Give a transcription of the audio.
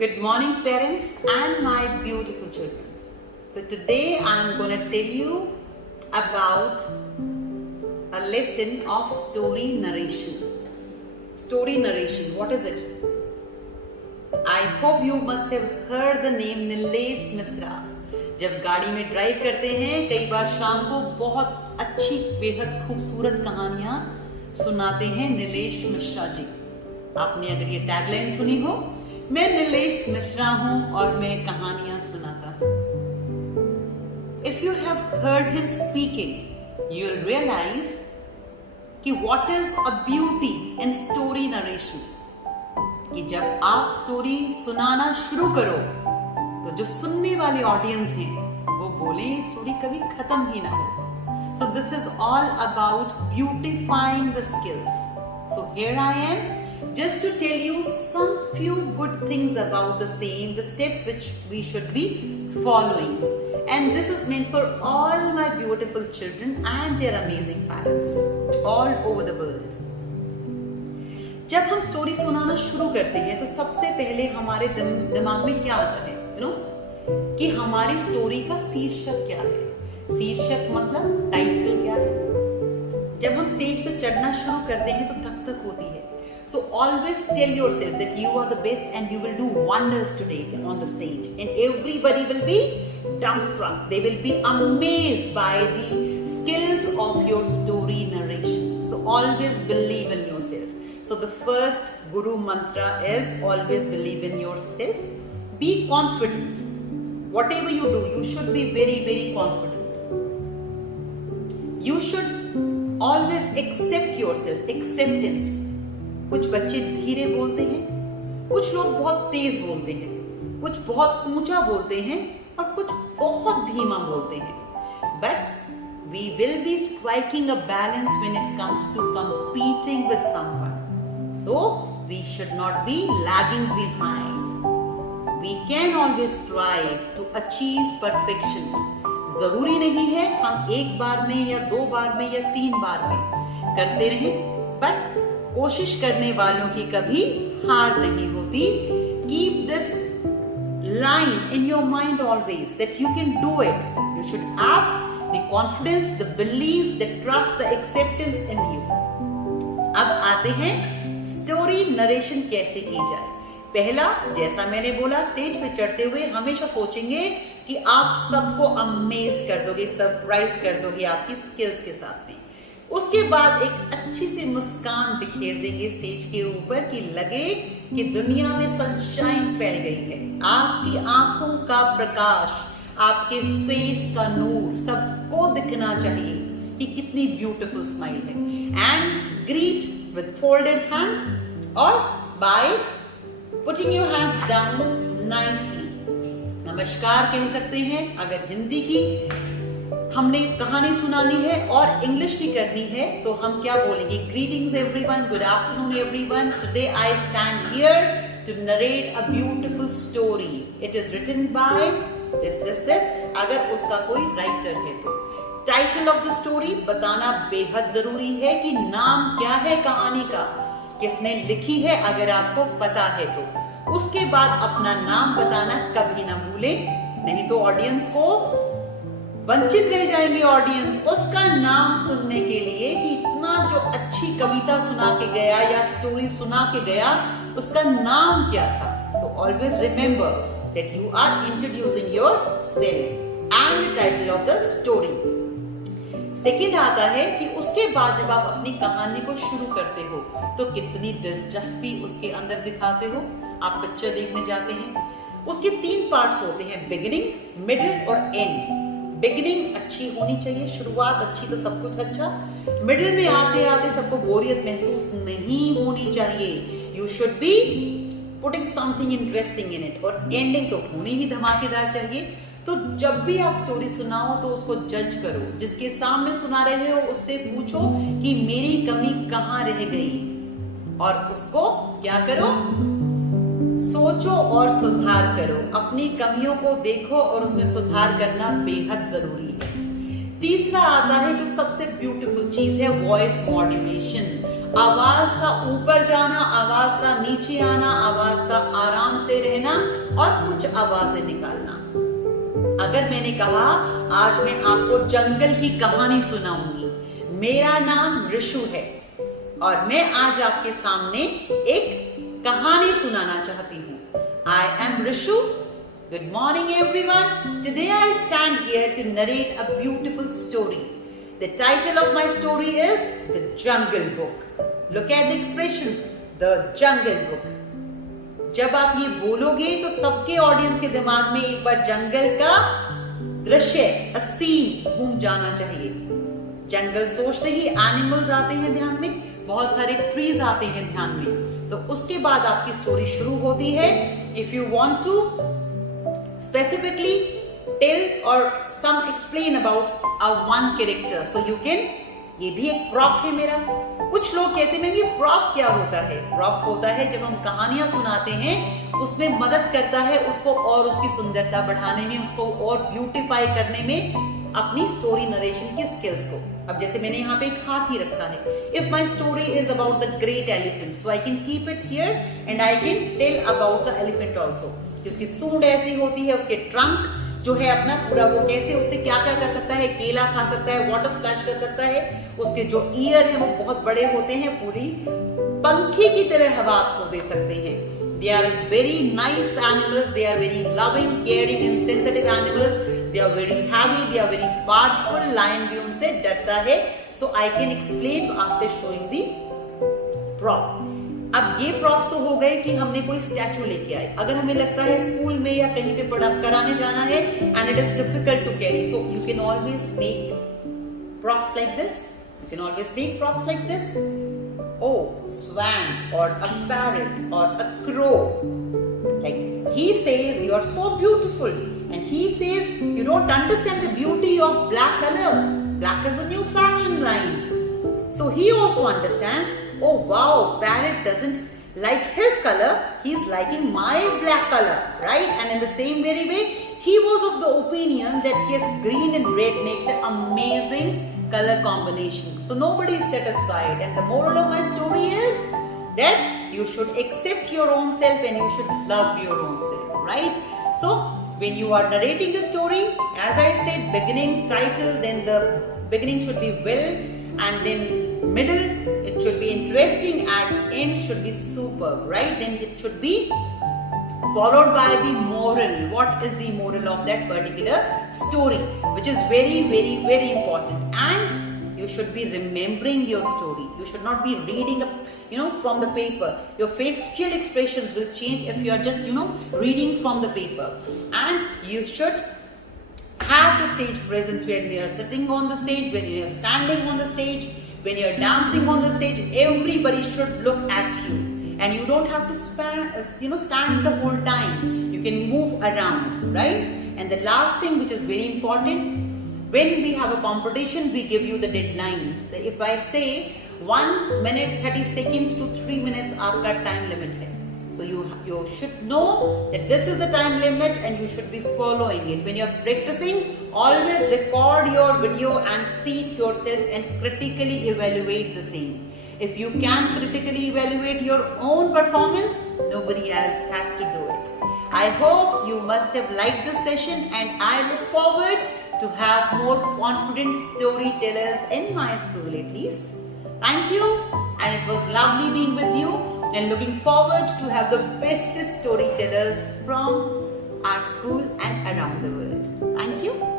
Good morning, parents and my beautiful children. So today I'm going to tell you about a lesson of story narration. Story narration, what is it? I hope you must have heard the name Nilesh Misra. जब गाड़ी में drive करते हैं कई बार शाम को बहुत अच्छी बेहद खूबसूरत कहानियां सुनाते हैं निलेश मिश्रा जी। आपने अगर ये टैगलाइन सुनी हो, मैं निलेश मिश्रा हूं और मैं कहानियां सुनाता हूं। If you have heard him speaking, you'll realize कि what is a beauty in story narration. कि जब आप स्टोरी सुनाना शुरू करो तो जो सुनने वाले ऑडियंस हैं वो बोले स्टोरी कभी खत्म ही ना हो। So this is all about beautifying the skills. So here I am just to tell you some few good things about the same, the steps which we should be following. And this is meant for all my beautiful children and their amazing parents all over the world. जब हम story सुनाना शुरू करते हैं तो सबसे पहले हमारे दिमाग में क्या आता है, कि हमारी स्टोरी का शीर्षक क्या है। शीर्षक मतलब टाइटल क्या है। जब हम स्टेज पे चढ़ना शुरू करते हैं तो धक धक होती है। So always tell yourself that you are the best and you will do wonders today on the stage, and everybody will be dumbstruck. They will be amazed by the skills of your story narration. So always believe in yourself. So the first guru mantra is always believe in yourself. Be confident. Whatever you do, you should be very, very confident. You should always accept yourself. Acceptance. कुछ बच्चे धीरे बोलते हैं, कुछ लोग बहुत तेज बोलते हैं, कुछ बहुत ऊंचा बोलते हैं और कुछ बहुत धीमा बोलते हैं. But we will be striking a balance when it comes to competing with someone. So we should not be lagging behind. We can always strive to achieve perfection. जरूरी नहीं है हम एक बार में या दो बार में या तीन बार में करते रहें, but कोशिश करने वालों की कभी हार नहीं होती. Keep this line in your mind always that you can do it. You should have the confidence, the belief, the trust, the acceptance in you. अब आते हैं स्टोरी नरेशन कैसे की जाए. पहला, जैसा मैंने बोला, स्टेज पे चढ़ते हुए हमेशा सोचेंगे कि आप सबको अमेज कर दोगे, सरप्राइज कर दोगे आपकी स्किल्स के साथ में. उसके बाद एक अच्छी सी मुस्कान बिखेर देंगे स्टेज के ऊपर कि लगे कि दुनिया में सनशाइन फैल गई है. आपकी आंखों का प्रकाश, आपके फेस का नूर सबको दिखना चाहिए कि कितनी ब्यूटीफुल स्माइल है. And greet with folded hands or by putting your hands down nicely. नमस्कार कह सकते हैं अगर हिंदी की हमने कहानी सुनानी है, और इंग्लिश की करनी है तो हम क्या बोलेंगे? Greetings everyone, good afternoon everyone. Today I stand here to narrate a beautiful story. It is written by this. अगर उसका कोई राइटर है तो टाइटल ऑफ द स्टोरी बताना बेहद जरूरी है कि नाम क्या है कहानी का, किसने लिखी है अगर आपको पता है तो. उसके बाद अपना नाम बताना कभी ना भूलें, नहीं तो ऑडियंस को वंचित रह जाएंगे ऑडियंस उसका नाम सुनने के लिए कि इतना जो अच्छी कविता सुना के गया या स्टोरी सुना के गया उसका नाम क्या था. So always remember that you are introducing yourself and the title of the story. Second आता है कि उसके बाद जब आप अपनी कहानी को शुरू करते हो तो कितनी दिलचस्पी उसके अंदर दिखाते हो. आप पिक्चर देखने जाते हैं, उसके 3 पार्ट्स होते हैं, बिगिनिंग, मिडिल और एंड. बिगिनिंग अच्छी होनी चाहिए, शुरुआत अच्छी तो सब कुछ अच्छा. मिडिल में आते आते सबको बोरियत महसूस नहीं होनी चाहिए. You should be putting something interesting in it. और एंडिंग तो होनी ही धमाकेदार चाहिए. तो जब भी आप स्टोरी सुनाओ तो उसको जज करो. जिसके सामने सुना रहे हो उससे पूछो कि मेरी कमी कहाँ रह गई, और उसको क्या करो, सोचो और सुधार करो. अपनी कमियों को देखो और उसमें सुधार करना बेहद जरूरी है. तीसरा आता है जो सबसे ब्यूटीफुल चीज है, वॉइस मॉड्यूलेशन. आवाज का ऊपर जाना, आवाज का नीचे आना, आवाज का आराम से रहना और कुछ आवाजें निकालना। अगर मैंने कहा आज मैं आपको जंगल की कहानी सुनाऊंगी, मेरा नाम ऋषु है और मैं आज आपके सामने एक कहानी सुनाना चाहती हूँ। I am Rishu. Good morning everyone. Today I stand here to narrate a beautiful story. The title of my story is the jungle book. Look at the expressions, the jungle book. जब आप ये बोलोगे तो सबके ऑडियंस के दिमाग में एक बार जंगल का दृश्य, अ सीन घूम जाना चाहिए। जंगल सोचते ही एनिमल्स आते हैं ध्यान में, बहुत सारे ट्रीज आते हैं ध्यान में। तो उसके बाद आपकी स्टोरी शुरू होती है। If you want to specifically tell or some explain about a one character, so you can. ये भी एक प्रॉप है मेरा। कुछ लोग कहते हैं मैम ये प्रॉप क्या होता है? प्रॉप होता है जब हम कहानियां सुनाते हैं, उसमें मदद करता है उसको और उसकी सुंदरता बढ़ाने में, उसको और ब्यूटीफाई करने में, अपनी स्टोरी नरेशन की स्किल्स को। अब जैसे मैंने यहाँ पे एक हाथी रखा है। If my story is about the great elephant, so I can keep it here and I can tell about the elephant also. उसकी सूंड ऐसी होती है, उसके ट्रंक जो है अपना पूरा, वो कैसे उससे क्या क्या कर सकता है, केला खा सकता है, वाटर स्प्लैश कर सकता है। उसके जो ईयर है वो बहुत बड़े होते हैं, पूरी पंखी की तरह हवा आपको दे सकते हैं। They are very nice animals, they are very loving, caring and sensitive animals. They are very heavy, they are very powerful. Lion भी उनसे डरता है। So I can explain after showing the prop. अब ये प्रॉप्स तो हो गए कि हमने कोई स्टैचू लेके आए। अगर हमें लगता है स्कूल में या कहीं पे पढ़ा कराने जाना है and it is difficult to carry, so you can always make props like this. You can always make props like this. Oh, swan or a parrot or a crow. Like he says, you are so beautiful, and he says you don't understand the beauty of black color. Black is the new fashion line. So he also understands. Oh wow, parrot doesn't like his color. He's liking my black color, right? And in the same very way, he was of the opinion that yes, green and red makes an amazing color combination. So nobody is satisfied, and the moral of my story is that you should accept your own self and you should love your own self, right? So when you are narrating the story, as I said, beginning, title, then the beginning should be well, and then middle it should be interesting, and end should be superb, right? Then it should be followed by the moral. What is the moral of that particular story, which is very, very, very important. And you should be remembering your story. You should not be reading from the paper. Your facial expressions will change if you are just reading from the paper. And you should have the stage presence when you are sitting on the stage, when you are standing on the stage, when you are dancing on the stage. Everybody should look at you. And you don't have to stand the whole time. You can move around, right? And the last thing, which is very important, when we have a competition, we give you the deadlines. If I say 1 minute 30 seconds to 3 minutes, आपका time limit है. So you should know that this is the time limit and you should be following it. When you are practicing, always record your video and see it yourself and critically evaluate the same. If you can critically evaluate your own performance, nobody else has to do it. I hope you must have liked this session, and I look forward to have more confident storytellers in my school at least. Thank you, and it was lovely being with you, and looking forward to have the best storytellers from our school and around the world. Thank you.